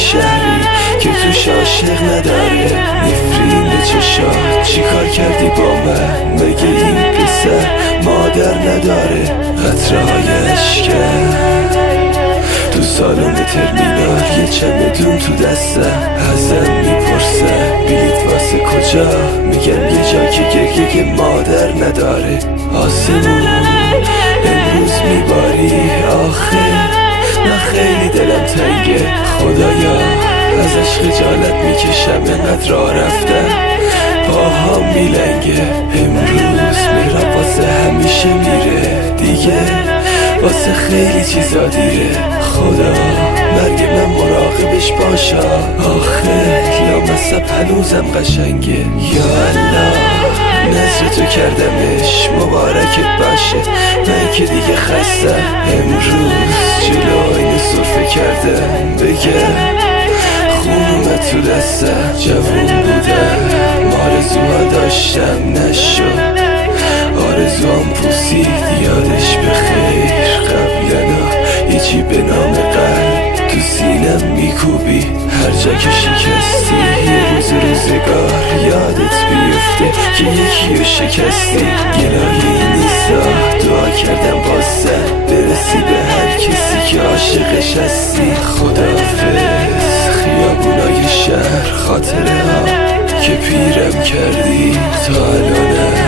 شهری که توش عاشق نداره. نفرین چشات چی کار کردی با من؟ مگه این پسر مادر نداره؟ قطره های اشکم تو سالن ترمینال، یه چمدون تو دستم، ازم میپرسه بلیط واسه کجا؟ میگم یه جا که گریه مادر نداره. آسمون امروز میباری آخه، من خیلی دلم تنگه خدایا، ازش خجالت میکشم انقدر راه رفتم، پاهام میلنگه. امروز میرم واسه همیشه میره دیگه، واسه خیلی چیزا دیره. خدا مرگ من مراقبش باشا، آخه لامصب هنوزم قشنگه. یا الله نظر تو کردمش مبارکت باشه، من که دیگه خستم. امروز جلو آینه سرفه کردم، بگم خونم تو دستم. جوون بودم آرزوها داشتم نشد، آرزوام پوسید یادش بخیر. قبلنا هیچی به نام قلب تو سینم میکوبی، هر جا که شکستی یه روز روزگار یادت بیفته که یکیو شکستی. گلایه نیستا دعا کردم واسه برسی به هر کسی که عاشقش هستی. خداحافظ خیابونای شهر، خاطره ها که پیرم کردی تا الانم